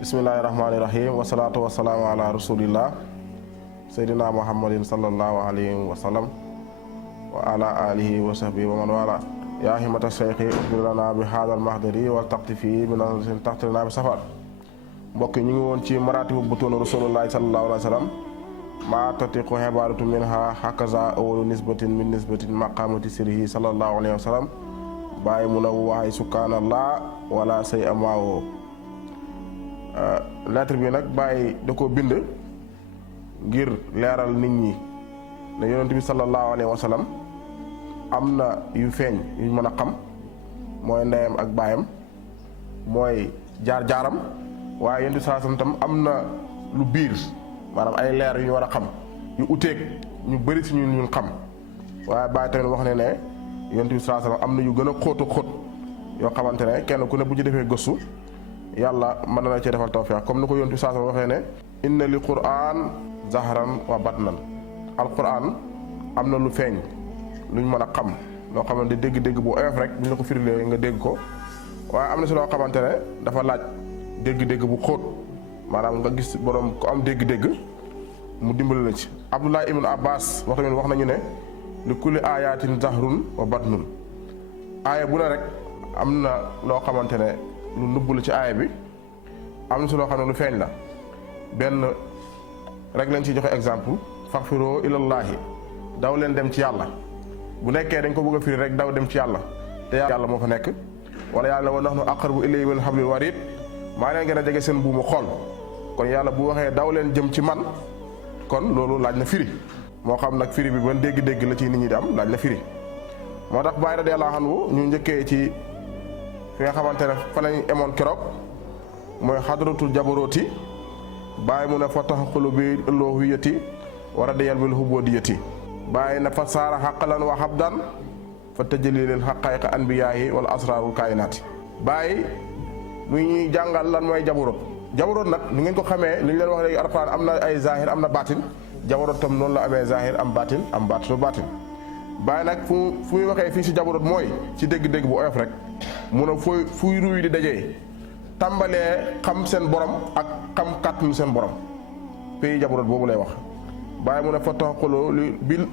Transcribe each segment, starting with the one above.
Bismillahirrahmanirrahim. Wassalatu wassalamu ala rasulillah Sayyidina Muhammadin sallallahu alaihi wasallam wa ala alihi wa sahbihi wa man wala. Ya himata shaykhi ukhbirna bi hadha al-mahdari wa taqtifi min al-sin tahtina bi safar. Mbokk ñu ngi woon ci maratibu butun rasulullah sallallahu alaihi wasallam ma tatiqu hibaratu minha hakaza awwalu nisbatin min nisbatin maqamati sirrihi sallallahu alaihi wasallam baye mu na waay subhanallah wala say amaawo. Lettre bi nag bàyyi da ko bind ngir leeral nit ñi ne yonent bi sallallahu alayhi wa sallam am na yu feeñ yu mën a xam mooy ndeyam ak baayam mooy jaar-jaaram waaye yonent bi sallallahu alayhi wa sallam tam am na lu biir maanaam ay leer yu ñu war a xam yu uteeg ñu bëri si ñun xam waaye bàyyi tamit wax ne yonent bi sallallahu alayhi wa sallam am na yu gën a xóot a xóot yoo xamante ne kenn ku ne bu ci defee gëstu yàlla mën na la cee defal tawfiq comme ni ko yontu saasam waxee ne inna li qur'an zahran wa batnan alquran am na lu feeñ luñ mën a xam loo xamante ne dégg-dégg bu oyof rek bu ñu la ko firilee nga dégg ko waaye am na si loo xamante ne dafa laaj dégg-dégg bu xóot maanaam nga gis borom ko am dégg-dégg mu dimbali la ci. Abdullah ibn Abbas wax tamit wax nañu ne li kulli ayatin zahrun wa batnun aaya bu ne rek am na loo xamante ne lu nubb la ci aaya bi am na si loo xam ne lu feeñ la benn rek lañ ci joxe exemple faghfiru ilallahi daw leen dem ci yàlla bu nekkee dañ ko bëgg a firi rek daw dem ci yàlla te yàlla moo fa nekk wala yàlla wa nahnu aqrabu ilayhi min hablil warid maa leen gën a jege seen buumu xol kon yàlla bu waxee daw leen jëm ci man kon loolu laaj na firi moo xam nag firi bi ban dégg-dégg la ci nit ñi di am laaj na firi moo tax Baay radiyallahu anhu ñu njëkkee ci fi nga xamante ne fa lañ emoon keroog mooy xadratul jabarooti bàyyi mu ne fa taxaqulu bi uluhiyyati wa radiyal bil ubudiyati bàyyi na fa saara xaqalan wa habdan fa tëjali leen xaqaayiqa anbiyaahi wala asraarul kaayinaati bàyyi mu ñuy jàngal lan mooy jabaroot jabaroot nag ni ngeen ko xamee li ñu leen wax léegi alxuraan am na ay zahir am na baatin jabaroot tam noonu la amee zahir am baatinu baatin bàyyi nag fu muy waxee fii si jabaroot mooy ci dégg-dégg bu oyof rek mun a fuy ruuy di dajee tàmbalee xam seen borom ak xam kàttanu seen borom pays jabaroot boobu lay wax bàyyi mu ne fa taxaqulu bil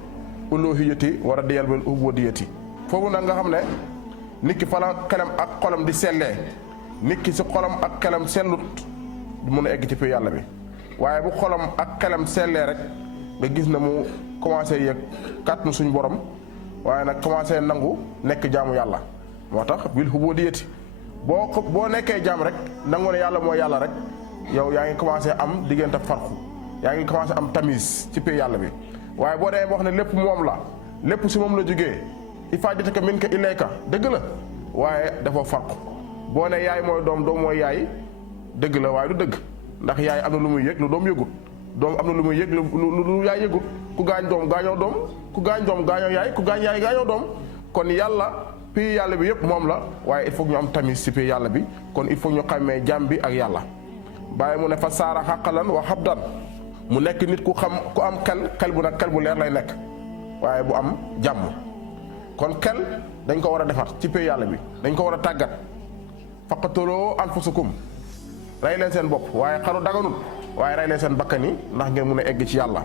uluhiyyati wa radiyal bil ubudiyati foofu nag nga xam ne nit ki fa la xelam ak xolam di sellee nit ki si xolam ak xelam sellut du mun a egg ci pays yàlla bi waaye bu xolam ak xelam sellee rek nga gis na mu commencé yëg kàttanu suñu borom waaye nag commencé nangu nekk jaamu yàlla moo tax bil ubudiyati boo nekkee jaam rek nangu ne yàlla mooy yàlla rek yow yaa ngi commencé am diggante farxu yaa ngi commencé am tamise ci pays yàlla bi waaye boo demee wax ne lépp moom la lépp si moom la jógee ifaajataka minka ilayka dëgg la waaye dafa farxu boo ne yaay mooy doom mooy yaay dëgg la waaye du dëgg ndax yaay am na lu muy yëg lu doom yëgut doom am na lu muy yëg lu yaay yëgut ku gaañ doom gaañoo doom ku gaañ doom gaañoo yaay ku gaañ yaay gaañoo doom kon yàlla pays yàlla bi yëpp moom la waaye il faut ñu am tamis ci pays yàlla bi kon il faut ñu xamee jaam bi ak yàlla bàyyi mu ne fa saara xaqalan wa habdan mu nekk nit ku am xel bu nag xel bu leer lay nekk waaye bu am jàmm kon xel dañ ko war a defar ci pays yàlla bi dañ ko war a tàggat faqatuloo anfusakum rey leen seen bopp waaye xaru daganul waaye rey leen seen bakkan yi ndax ngeen mun a egg ci yàlla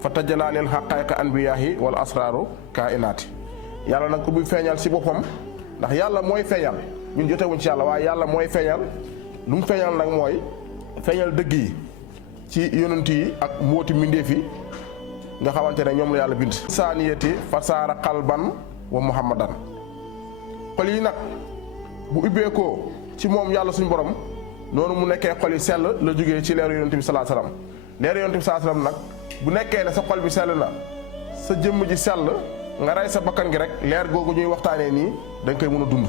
fa tajalaa lil xaqaayiqa anbiyaahi wal asraaru kainaati yàlla nag ubbi feeñal si boppam ndax yàlla mooy feeñal ñun jotewuñ ci yàlla waaye yàlla mooy feeñal lu mu feeñal nag mooy feeñal dëgg yi ci yonent yi ak mbooti mbindeef yi nga xamante ne ñoom la yàlla bind saaniyati fasaara qalban wa muhammadan xol yi nag bu ubbeekoo ci moom yàlla suñu borom noonu mu nekkee xol yi sell la jógee ci leeru yonent bi sallallahu alayhi wasallam leeru yonent bi sallallahu alayhi wasallam nag bu nekkee ne sa xol bi sell na sa jëmm ji sell nga rey sa bakkan gi rek leer googu ñuy waxtaanee nii dañ koy mën a dund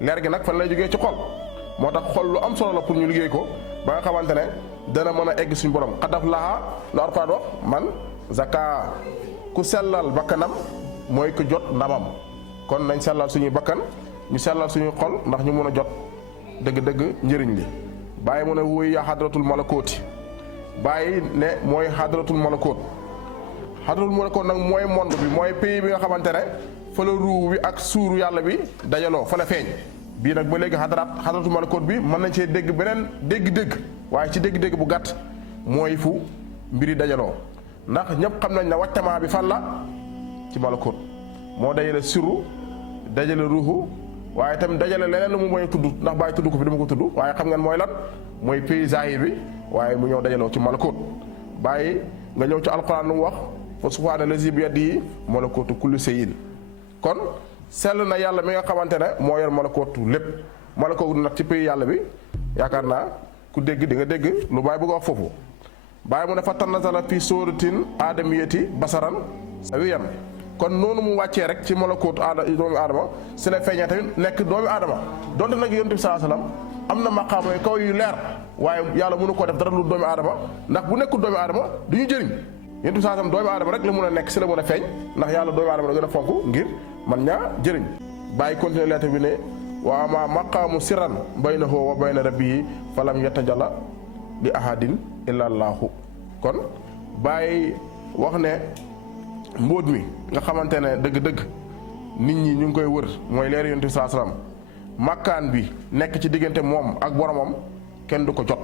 leer gi nag fan lay jógee ci xol moo tax xol lu am solo la pour ñu liggéey ko ba nga xamante ne dana mën a egg suñu borom xadaf laha lu Alxuraan wax man zaka ku sellal bakkanam mooy ku jot ndamam kon nañ sellal suñuy bakkan ñu sellal suñuy xol ndax ñu mën a jot dëgg-dëgg njëriñ li bàyyi mu ne wuy yaa xadratul malakooti bàyyi ne mooy xadratul malakoot xadratul malakoot nag mooy monde bi mooy pays bi nga xamante ne fa la ruu bi ak suuru yàlla bi dajaloo fa la feeñ bii nag ba léegi xadaratu malakoot bi mën nañ cee dégg beneen dégg-dégg waaye ci dégg-dégg bu gàtt mooy fu mbiri dajaloo ndax ñëpp xam nañ ne wajtamaa bi fan la ci malakoot moo dajale siru dajale ruuxu waaye itam dajale leneen lu mu mooy tudd ndax bàyyi tudd ko fi dama ko tudd waaye xam ngeen mooy lan mooy paysage bi waaye mu ñëw dajaloo ci malakoot bàyyi nga ñëw ci alquran lu mu wax fa subhaana lazi bi yadihi malakootu kulli shay'in kon sell na yàlla mi nga xamante ne moo yor malakootu lépp malakootu nag ci pays yàlla bi yaakaar naa ku dégg di nga dégg lu bàyyi bëgg a wax foofu bàyyi mu ne fa tanazala fi sóoratin aadamiyati basaran sawiyan kon noonu mu wàccee rek ci malakootu doomu aadama si la feeñee tamit nekk doomu aadama donte nag yonent bi sallallahu alayhi wasallam am na maqaama yu kaw yu leer waaye yàlla mënu koo def dara lu doomu aadama ndax bu nekkul doomu aadama du ñu jëriñ yonent bi sallallahu alayhi wasallam doomu aadama rek la mën a nekk si la mën a feeñ ndax yàlla doomu aadama la gën a fonk ngir man ñaa jëriñ bàyyi continuer lettre bi ne wa ama maqaamu sirran baynahu wa bayna rabbihi falam yatajalla li ahadin illa allahu kon bàyyi wax ne mbóot mi nga xamante ne dëgg-dëgg nit ñi ñu ngi koy wër mooy leer yonent bi sallallahu alayhi wasallam makkaan bi nekk ci diggante moom ak boromam kenn du ko jot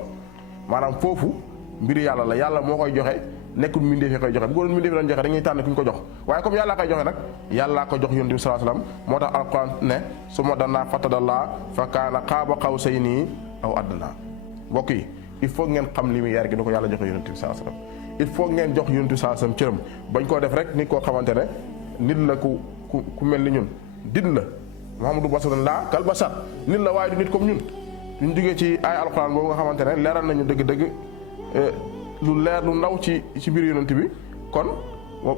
maanaam foofu mbiri yàlla la yàlla moo koy joxe nekkul mbindeef yi koy joxe bu ko doon mbindeef yi doon joxe dañuy tànn ku ñu ko jox waaye comme yàllaa koy joxe nag yàllaa ko jox yonent bi sallallahu alayhi wasallam moo tax alquran ne summa danaa fatadallaa fa kaana qaaba qawsayni aw adnaa mbokk yi il faut ngeen xam li muy yar gi da ko yàlla joxe yonent bi sallallahu alayhi wasallam il faut ngeen jox yonent bi sallallahu alayhi wasallam cëram bañ koo def rek nit koo xamante ne nit la ku mel ni ñun dit la Muhammadu basarun laa kal basar nit la waaye du nit comme ñun duñ jógee ci ay alquran boobu nga xamante ne leeral nañu dëgg-dëgg lu leer lu ndaw ci biir yonent bi kon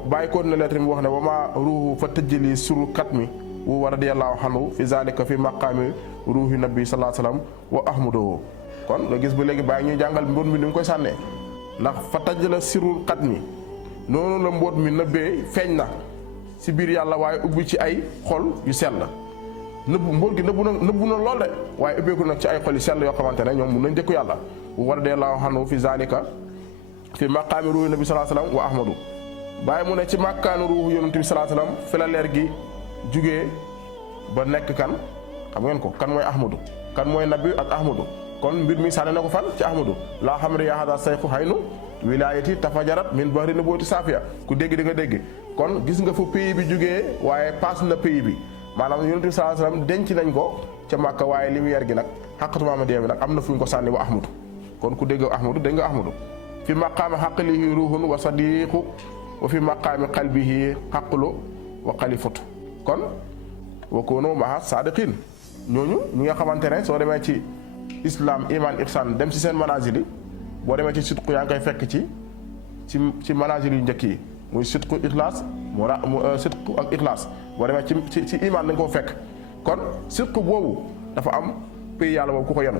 bàyyi ko na lettre mi wax ne wa maa ruuhu fa tëjjali suru kat mi wa radiyallahu anhu fi zalika fi maqaami ruuhi nabi sallallahu alayhi wasallam wa ahmadu kon nga gis ba léegi bàyyi ñuy jàngal mbóot mi ni mu koy sànnee ndax fa tëjjala sirul kat mi noonu la mbóot mi nëbbee feeñ na si biir yàlla waaye ubbi ci ay xol yu sell nëbbu mbóot gi nëbbu na lool de waaye ubbeeku nag ci ay xol yu sell yoo xamante ne ñoom mun nañ dëkku yàlla wa radiyallahu anhu fi zalika fi maqaami ruuhi nabi sallallahu alayhi wasallam wa ahmadu bàyyi mu ne ci màkkaanu ruuhu yonent bi sallallahu alayhi wasallam fi la leer gi jugee ba nekk kan xam ngeen ko kan mooy ahmadu kan mooy nabi ak ahmadu kon mbir mi sànne na ko fan ci ahmadu laa xam ne yaa hada sayxu haynu wilayati tafajarat min bahri nubuwwati safiya ku dégg di nga dégg kon gis nga fu pays bi jugee waaye paas na pays bi maanaam yonent bi sallallahu alayhi wasallam denc nañ ko ca Màkka waaye li mu yer gi nag xaqatu Muhammadiyya bi nag am na fu ñu ko sànni wa ahmadu kon ku dégg ahmadu dégg nga ahmadu fi maqaami xaqlihi ruuhun wa sadiqu wa fi maqaami qalbihi xaqlu wa xalifatu kon wa koonu maha sadiqin ñooñu ñi nga xamante ne soo demee ci islam iman ihsan dem ci seen manazili boo demee ci sidqu yaa ngi koy fekk ci manazil yu njëkk yi muy sidqu ixlaas sidqu ak ixlaas boo demee ci iman dañ koo fekk kon sidqu boobu dafa am pays yàlla boobu ku ko yenu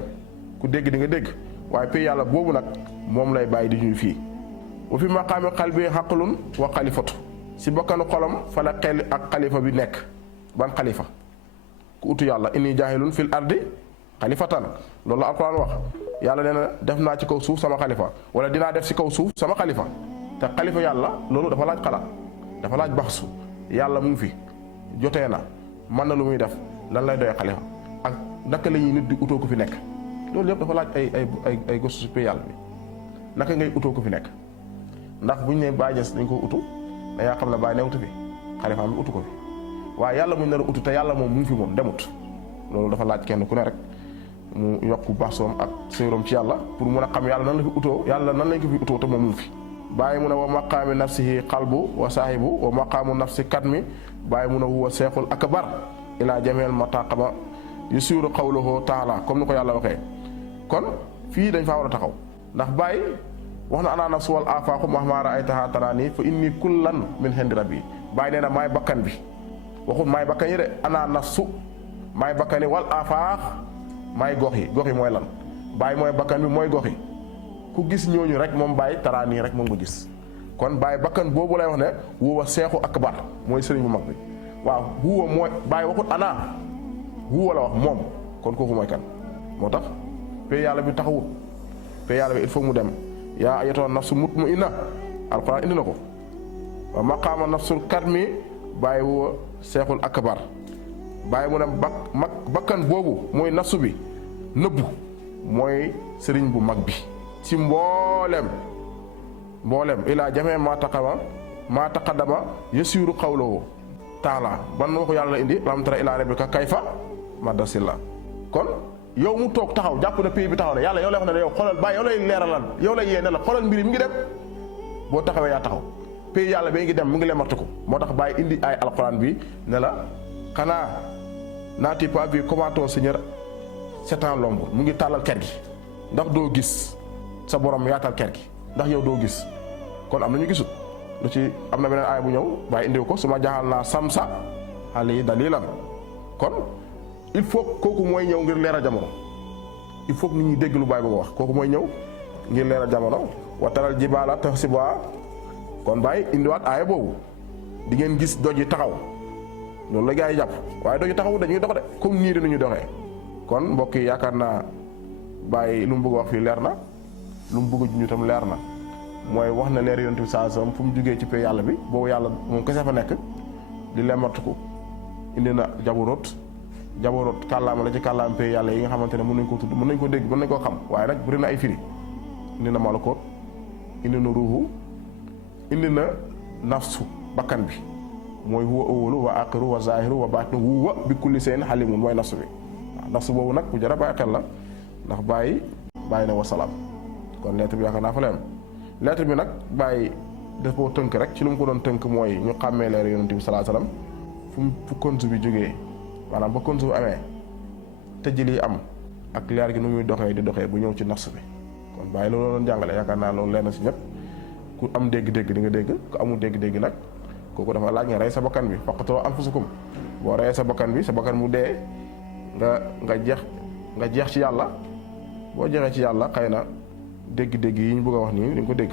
ku dégg di nga dégg waaye pays yàlla boobu nag moom lay bàyyi di ñuy fii wa fi maqaami qalbi xaqlun wa xalifatu si bokkanu xolam fa la xel ak xalifa bi nekk ban xalifa ku utu yàlla inni jaahilun fil ardi xalifatan loolu la alquran wax yàlla nee na def naa ci kaw suuf sama xalifa wala dinaa def ci kaw suuf sama xalifa te xalifa yàlla loolu dafa laaj xalaat dafa laaj baxsu yàlla mu ngi fi jotee na mën na lu muy def lan lay doyee xalifa ak naka la ñuy nit di utoo ko fi nekk loolu yëpp dafa laaj ay gëstu si yàlla bi naka ngay utoo ko fi nekk ndax buñ ne Baay Ñas dañ ko utu da yaa xam ne Baay newutu fi xalifaam bi utu ko fi waaye yàlla muñ nar a utu te yàlla moom mu ngi fi moom demut loolu dafa laaj kenn ku ne rek mu yokku baxsoom ak séeróom ci yàlla pour mun a xam yàlla nan la fi utoo yàlla nan lañ ko fi utoo te moom mu ngi fi bàyyi mu ne wa maqaami nafsihi qalbu wa saahibu wa maqaamu nafsi katmi bàyyi mu ne huwa seexul akbar ila jameel mataqama yusiru qawluhu taala comme ni ko yàlla waxee kon fii dañ faa war a taxaw ndax bàyyi wax na ana nafsu wal afaaxu mahma ra'aytaha tarani fa inni kullan min hindi rabbi bàyyi nee na maay bakkan bi waxul maay bakkan yi de ana nafsu maay bakkan yi wal afaax maay gox yi mooy lan bàyyi mooy bakkan bi mooy gox yi ku gis ñooñu rek moom bàyyi tarani rek moom nga gis kon bàyyi bakkan boobu lay wax ne huwa seexu akbar mooy sëriñ bu mag bi waaw huwa mooy bàyyi waxut ana huwa la wax moom kon kooku mooy kan moo tax pay yàlla bi taxawut pay yàlla bi il faut mu dem yaa ayyatuha nafsu mutmainna alquran indi na ko wa maqaama nafsul kadmi bàyyi huwa seexul akbar bàyyi mu ne bakkan boobu mooy nafsu bi nëbbu mooy sëriñ bu mag bi ci mboolem ilaa jamee maa taqaddama yasiru qawluhu taala ban waxu yàlla la indi lam tara ilaa rabbika kayfa madasilla kon yow mu toog taxaw jàpp na pays bi taxaw ne yàlla yow lay wax ne yow xoolal bàyyi yow lay leeralal yow lay yee ne la xoolal mbiri mi ngi dem boo taxawee yaa taxaw pays yàlla ba ngi dem mu ngi lemartu ko moo tax bàyyi indi ay alquran bi ne la xanaa n'as-tu pas vu comment ton Seigneur s'étend l'ombre mu ngi tàllal ker gi ndax doo gis sa borom yaatal ker gi ndax yow doo gis kon am na ñu gisut lu ci am na beneen aay bu ñëw bàyyi indiw ko su ma jaaxal naa samsa ali dalilan kon il faut kooku mooy ñëw ngir leeral jamono il faut que nit ñi dégg lu bàyyi ba wax kooku mooy ñëw ngir leeral jamono wa taral jibaala tahsibuhaa kon bàyyi indiwaat aaya boobu di ngeen gis doj yi taxaw loolu la gaa yi jàpp waaye doj yi taxaw dañuy dox de comme nii dañuy doxee kon mbokk yi yaakaar naa bàyyi lu mu bëgg wax fii leer na lu mu bëgg ñu tam leer na mooy wax na leer yonent bi saa sam fu mu jógee ci pay yàlla bi boobu yàlla moom kese fa nekk di lemartuku indi na jabaroot kàllaama la ci kàllaama pay yàlla yi nga xamante ne mën nañ ko tudd mën nañ ko dégg mën nañ koo xam waaye nag bëri na ay firi indi na malakoot indi na ruuxu indi na nafsu bakkan bi mooy huwa awwalu wa axiru wa zahiru wa baatinu huwa bi kulli shay'in halimun mooy nafsu bi waaw nafsu boobu nag bu jar a bàyyi xel la ndax bàyyi na wasalaam kon lettre bi yaakaar naa fa leen lettre bi nag bàyyi dafa tënk rek ci lu mu ko doon tënk mooy ñu xàmmee leer yonent bi sallallahu alayhi wasallam fu kontu bi jógee maanaam ba kontu bi amee tëjël yi am ak leer gi nu muy doxee di doxee bu ñëw ci nafs bi kon bàyyi loolu doon jàngale yaakaar naa loolu leer na si ñëpp ku am dégg-dégg di nga dégg ku amul dégg-dégg nag kooku dafa laaj nga rey sa bakkan bi faqtuluu anfusakum boo reyee sa bakkan bi sa bakkan bu dee nga jeex ci yàlla boo jeexee ci yàlla xëy na dégg-dégg yi ñu bëgg a wax nii di nga ko dégg